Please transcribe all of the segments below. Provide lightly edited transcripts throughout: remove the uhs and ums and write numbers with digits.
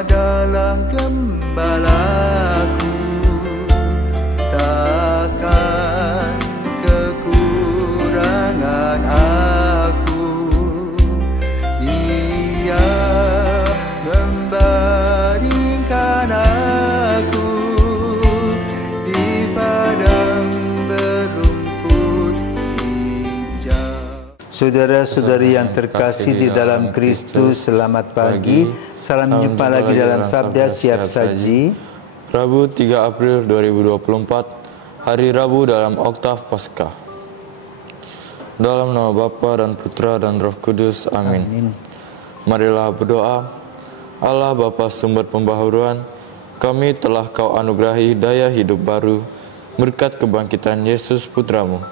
adalah gembalaku, takkan kekurangan aku. Ia membaringkan aku di padang berumput hijau. Saudara-saudari yang terkasih di dalam Kristus, selamat pagi. Salam jumpa lagi dalam Sabda Siap Saji. Rabu 3 April 2024, hari Rabu dalam Oktav Paskah. Dalam nama Bapa dan Putra dan Roh Kudus. Amin. Marilah berdoa. Allah Bapa sumber pembaharuan, kami telah Kau anugerahi daya hidup baru berkat kebangkitan Yesus Putramu.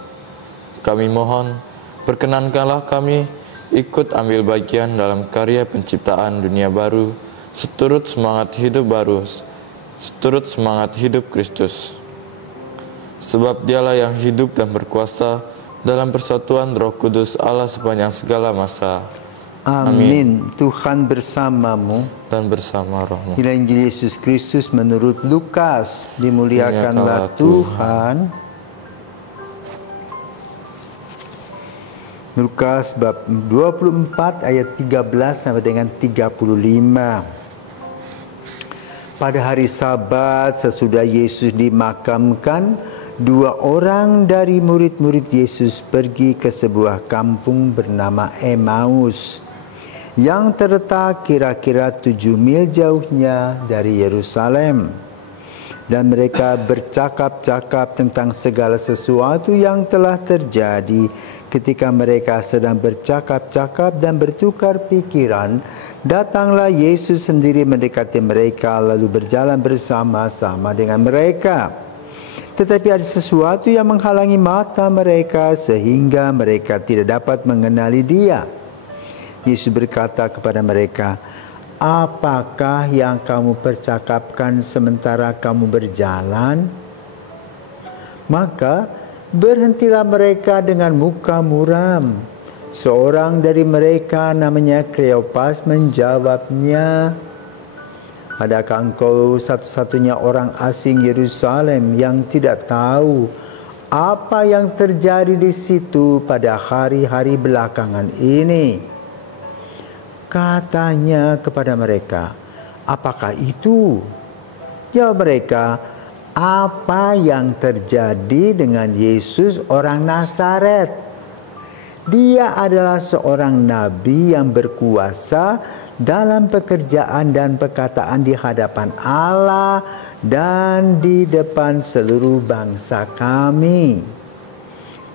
Kami mohon, perkenankanlah kami ikut ambil bagian dalam karya penciptaan dunia baru, seturut semangat hidup baru, seturut semangat hidup Kristus. Sebab Dialah yang hidup dan berkuasa dalam persatuan Roh Kudus Allah sepanjang segala masa. Amin. Tuhan bersamamu Dan bersama rohmu. Inilah Injil Yesus Kristus menurut Lukas. Dimuliakanlah Tuhan. Lukas bab 24 ayat 13 sampai dengan 35. Pada hari Sabat sesudah Yesus dimakamkan, dua orang dari murid-murid Yesus pergi ke sebuah kampung bernama Emmaus yang terletak kira-kira 7 mil jauhnya dari Yerusalem. Dan mereka bercakap-cakap tentang segala sesuatu yang telah terjadi. Ketika mereka sedang bercakap-cakap dan bertukar pikiran, datanglah Yesus sendiri mendekati mereka lalu berjalan bersama-sama dengan mereka. Tetapi ada sesuatu yang menghalangi mata mereka sehingga mereka tidak dapat mengenali Dia. Yesus berkata kepada mereka, "Apakah yang kamu percakapkan sementara kamu berjalan?" Maka berhentilah mereka dengan muka muram. Seorang dari mereka namanya Kleopas menjawabnya, "Adakah engkau satu-satunya orang asing Yerusalem yang tidak tahu apa yang terjadi di situ pada hari-hari belakangan ini?" Katanya kepada mereka, "Apakah itu?" Jawab mereka, "Apa yang terjadi dengan Yesus orang Nazaret? Dia adalah seorang nabi yang berkuasa dalam pekerjaan dan perkataan di hadapan Allah dan di depan seluruh bangsa kami.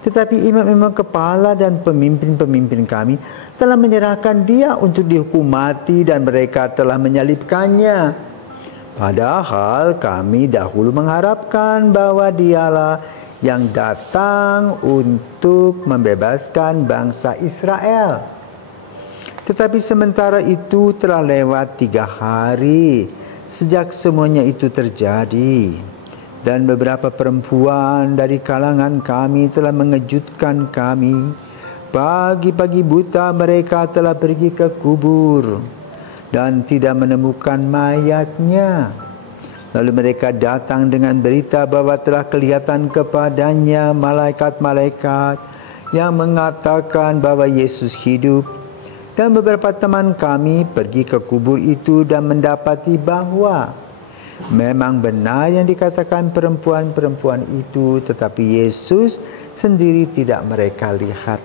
Tetapi imam-imam kepala dan pemimpin-pemimpin kami telah menyerahkan Dia untuk dihukum mati dan mereka telah menyalibkannya. Padahal kami dahulu mengharapkan bahwa Dialah yang datang untuk membebaskan bangsa Israel. Tetapi sementara itu telah lewat 3 hari sejak semuanya itu terjadi. Dan beberapa perempuan dari kalangan kami telah mengejutkan kami. Pagi-pagi buta mereka telah pergi ke kubur dan tidak menemukan mayatnya. Lalu mereka datang dengan berita bahwa telah kelihatan kepadanya malaikat-malaikat yang mengatakan bahwa Yesus hidup. Dan beberapa teman kami pergi ke kubur itu dan mendapati bahwa memang benar yang dikatakan perempuan-perempuan itu, tetapi Yesus sendiri tidak mereka lihat.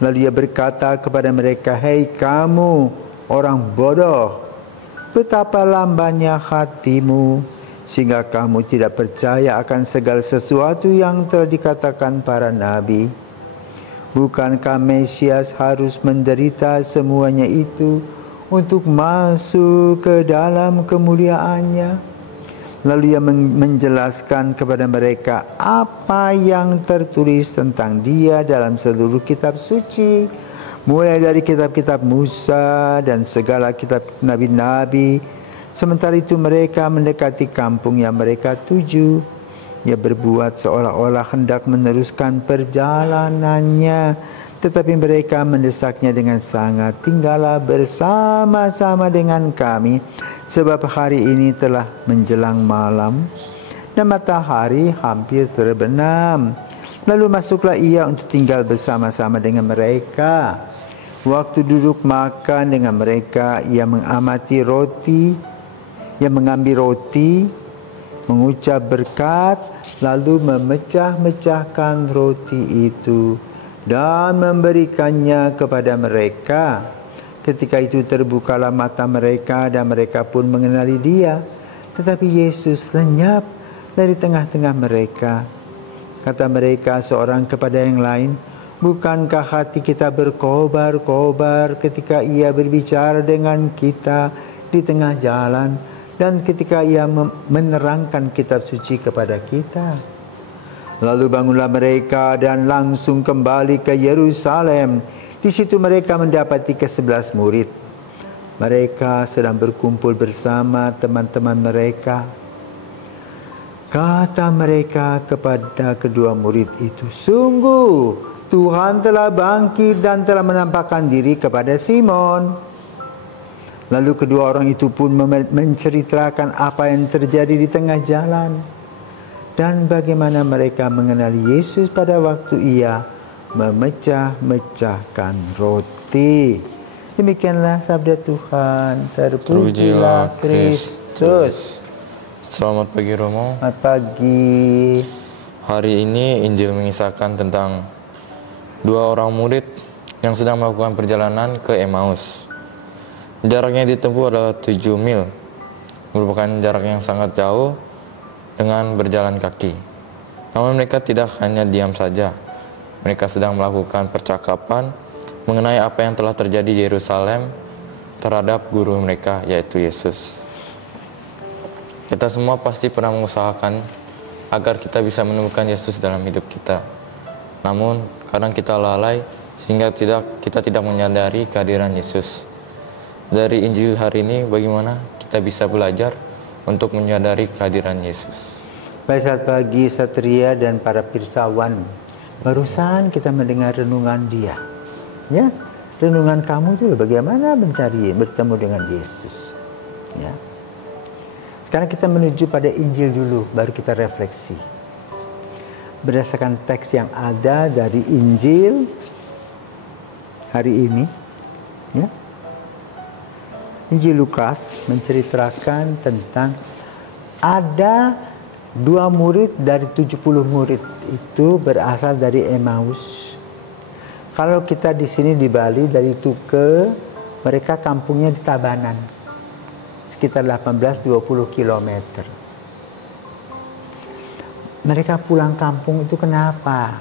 Lalu Ia berkata kepada mereka, "Hei kamu orang bodoh, betapa lambannya hatimu, sehingga kamu tidak percaya akan segala sesuatu yang telah dikatakan para nabi. Bukankah Mesias harus menderita semuanya itu untuk masuk ke dalam kemuliaannya?" Lalu Ia menjelaskan kepada mereka apa yang tertulis tentang Dia dalam seluruh kitab suci, mulai dari kitab-kitab Musa dan segala kitab nabi-nabi. Sementara itu mereka mendekati kampung yang mereka tuju. Ia berbuat seolah-olah hendak meneruskan perjalanannya, tetapi mereka mendesaknya dengan sangat, "Tinggallah bersama-sama dengan kami sebab hari ini telah menjelang malam dan matahari hampir terbenam. Lalu masuklah ia untuk tinggal bersama-sama dengan mereka. Waktu duduk makan dengan mereka, ia mengamati roti, ia mengambil roti, mengucap berkat, lalu memecah-mecahkan roti itu dan memberikannya kepada mereka. Ketika itu terbukalah mata mereka dan mereka pun mengenali dia. Tetapi Yesus lenyap dari tengah-tengah mereka. Kata mereka seorang kepada yang lain, bukankah hati kita berkobar-kobar ketika ia berbicara dengan kita di tengah jalan dan ketika ia menerangkan kitab suci kepada kita? Lalu bangunlah mereka dan langsung kembali ke Yerusalem. Di situ mereka mendapati ke-11 murid. Mereka sedang berkumpul bersama teman-teman mereka. Kata mereka kepada kedua murid itu, sungguh Tuhan telah bangkit dan telah menampakkan diri kepada Simon. Lalu kedua orang itu pun menceritakan apa yang terjadi di tengah jalan dan bagaimana mereka mengenali Yesus pada waktu ia memecah-mecahkan roti. Demikianlah sabda Tuhan. Terpujilah Kristus. Selamat pagi Romo. Selamat pagi. Hari ini Injil mengisahkan tentang dua orang murid yang sedang melakukan perjalanan ke Emmaus. Jaraknya ditempuh adalah 7 mil, merupakan jarak yang sangat jauh dengan berjalan kaki. Namun mereka tidak hanya diam saja, mereka sedang melakukan percakapan mengenai apa yang telah terjadi di Yerusalem terhadap guru mereka, yaitu Yesus. Kita semua pasti pernah mengusahakan agar kita bisa menemukan Yesus dalam hidup kita. Namun, kadang kita lalai sehingga kita tidak menyadari kehadiran Yesus. Dari Injil hari ini, bagaimana kita bisa belajar untuk menyadari kehadiran Yesus? Baik, selamat pagi Satria dan para pirsawan. Barusan kita mendengar renungan dia. Ya, renungan kamu itu bagaimana bertemu dengan Yesus. Ya. Sekarang kita menuju pada Injil dulu, baru kita refleksi. Berdasarkan teks yang ada dari Injil hari ini, ya. Injil Lukas menceritakan tentang ada 2 murid dari 70 murid itu berasal dari Emmaus. Kalau kita di sini di Bali, dari Tuke, mereka kampungnya di Tabanan. Sekitar 18-20 km. Mereka pulang kampung itu kenapa?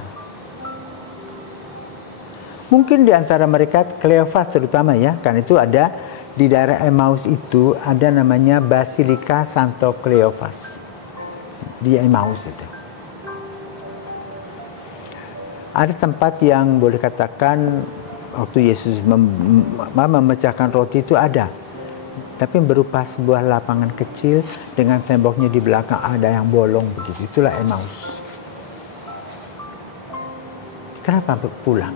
Mungkin di antara mereka Kleofas terutama ya, karena itu ada di daerah Emmaus itu ada namanya Basilika Santo Kleofas di Emmaus itu. Ada tempat yang boleh katakan waktu Yesus memecahkan roti itu ada. Tapi berupa sebuah lapangan kecil dengan temboknya di belakang ada yang bolong begitu. Itulah Emmaus. Kenapa pulang?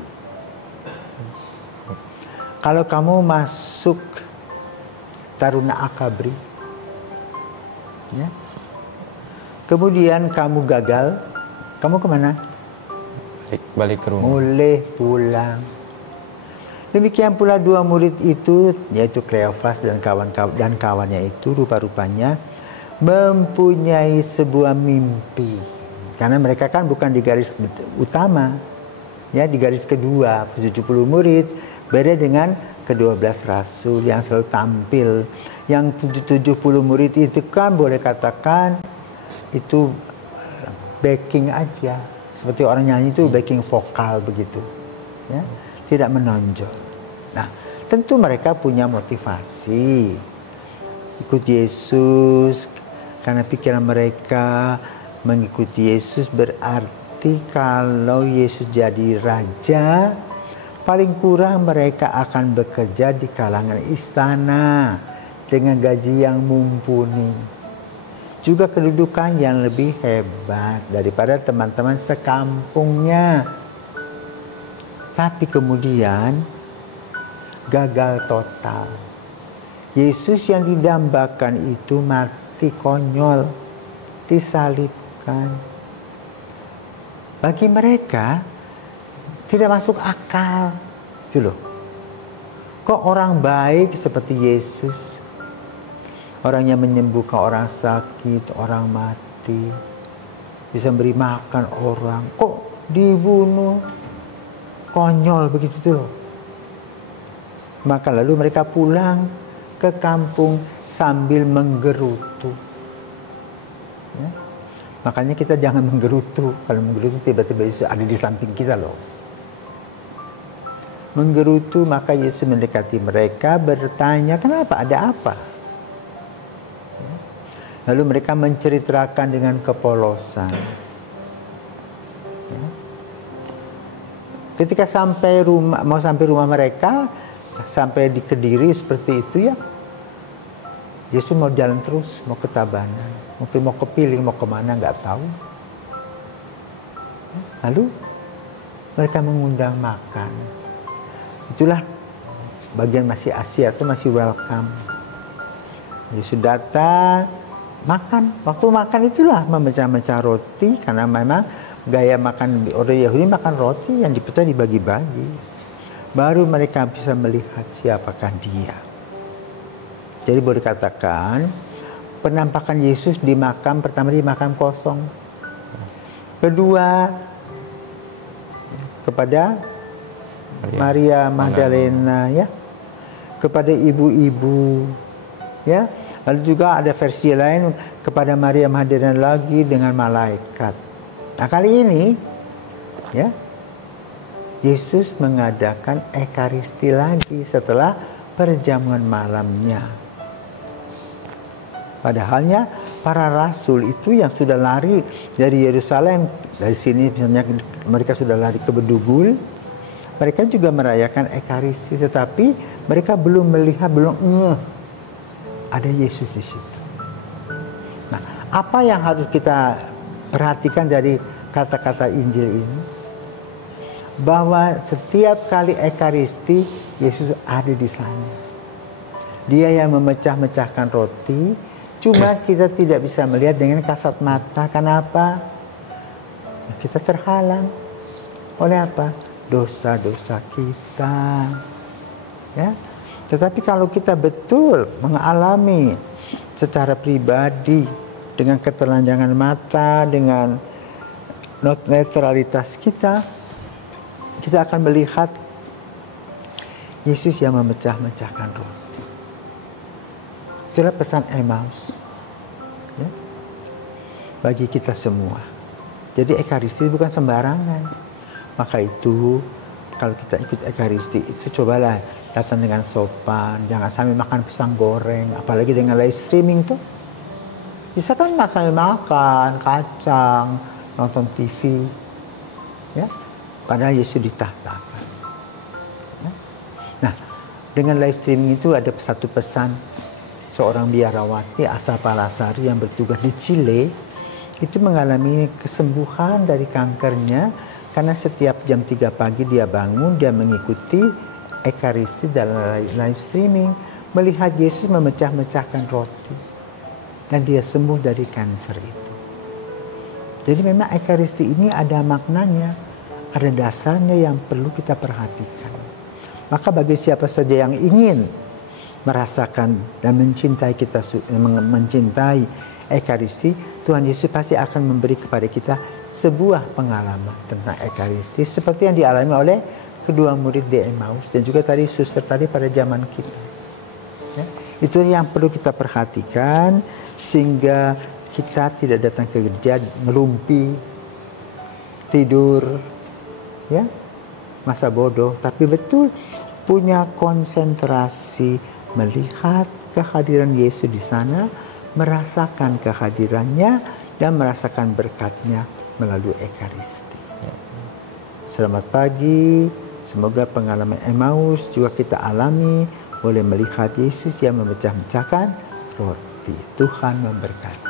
Kalau kamu masuk Taruna Akabri, ya, kemudian kamu gagal, kamu kemana? Balik ke rumah. Mulai pulang. Demikian pula 2 murid itu, yaitu Kleofas dan kawannya itu rupa-rupanya mempunyai sebuah mimpi. Karena mereka kan bukan di garis utama, ya, di garis kedua. 70 murid beda dengan ke-12 rasul yang selalu tampil. Yang 70 murid itu kan boleh katakan itu backing aja, seperti orang nyanyi itu backing vokal begitu, ya, tidak menonjol. Nah, tentu mereka punya motivasi ikut Yesus karena pikiran mereka mengikuti Yesus berarti kalau Yesus jadi raja, paling kurang mereka akan bekerja di kalangan istana dengan gaji yang mumpuni, juga kedudukan yang lebih hebat daripada teman-teman sekampungnya. Tapi kemudian gagal total. Yesus yang didambakan itu mati konyol, disalibkan. Bagi mereka tidak masuk akal, gitu loh. Kok orang baik seperti Yesus, orang yang menyembuhkan orang sakit, orang mati, bisa beri makan orang, kok dibunuh? Konyol begitu tuh. Maka lalu mereka pulang ke kampung sambil menggerutu. Ya? Makanya kita jangan menggerutu. Kalau menggerutu tiba-tiba Yesus ada di samping kita loh. Menggerutu, maka Yesus mendekati mereka bertanya, kenapa, ada apa? Ya? Lalu mereka menceritakan dengan kepolosan. Ya? Ketika mau sampai rumah mereka, sampai di Kediri seperti itu ya, Yesus mau jalan terus, mau ke Tabanan, mungkin mau ke Piling, mau kemana nggak tahu. Lalu mereka mengundang makan. Itulah bagian masih Asia itu masih welcome. Yesus datang makan. Waktu makan itulah memecah-mecah roti, karena memang gaya makan orang Yahudi makan roti yang dipecah dibagi-bagi. Baru mereka bisa melihat siapakah dia. Jadi boleh dikatakan penampakan Yesus di makam, pertama di makam kosong. Kedua kepada Maria Magdalena ya. Kepada ibu-ibu ya. Lalu juga ada versi lain kepada Maria Magdalena lagi dengan malaikat. Nah, kali ini ya Yesus mengadakan Ekaristi lagi setelah perjamuan malamnya. Padahalnya para rasul itu yang sudah lari dari Yerusalem, dari sini misalnya mereka sudah lari ke Bedugul, mereka juga merayakan Ekaristi, tetapi mereka belum melihat, belum ada Yesus di situ. Nah, apa yang harus kita perhatikan dari kata-kata Injil ini? Bahwa setiap kali Ekaristi Yesus ada di sana. Dia yang memecah-mecahkan roti. Cuma kita tidak bisa melihat dengan kasat mata. Kenapa? Kita terhalang oleh apa? Dosa-dosa kita. Ya. Tetapi kalau kita betul mengalami secara pribadi dengan ketelanjangan mata, dengan netralitas kita akan melihat Yesus yang memecah-mecahkan roti. Itulah pesan Emmaus ya, bagi kita semua. Jadi Ekaristi bukan sembarangan. Maka itu kalau kita ikut Ekaristi itu cobalah datang dengan sopan, jangan sampai makan pisang goreng, apalagi dengan live streaming tuh. Bisa kan sambil makan kacang, nonton TV, ya. Padahal Yesus ditahtakan. Ya. Nah, dengan live streaming itu ada satu pesan. Seorang biarawati asal Palasari yang bertugas di Chile itu mengalami kesembuhan dari kankernya karena setiap jam 3 pagi dia bangun, dia mengikuti Ekaristi dalam live streaming, melihat Yesus memecah-mecahkan roti dan dia sembuh dari kanker itu. Jadi memang Ekaristi ini ada maknanya. Ada dasarnya yang perlu kita perhatikan. Maka bagi siapa saja yang ingin merasakan dan mencintai Ekaristi, Tuhan Yesus pasti akan memberi kepada kita sebuah pengalaman tentang Ekaristi seperti yang dialami oleh kedua murid di Emmaus dan juga tadi suster tadi pada zaman kita. Ya, itu yang perlu kita perhatikan sehingga kita tidak datang ke gereja ngelumpi, tidur, ya, masa bodoh, tapi betul punya konsentrasi melihat kehadiran Yesus di sana, merasakan kehadirannya dan merasakan berkatnya melalui Ekaristi. Selamat pagi, semoga pengalaman Emmaus juga kita alami, boleh melihat Yesus yang memecah-mecahkan roti. Tuhan memberkati.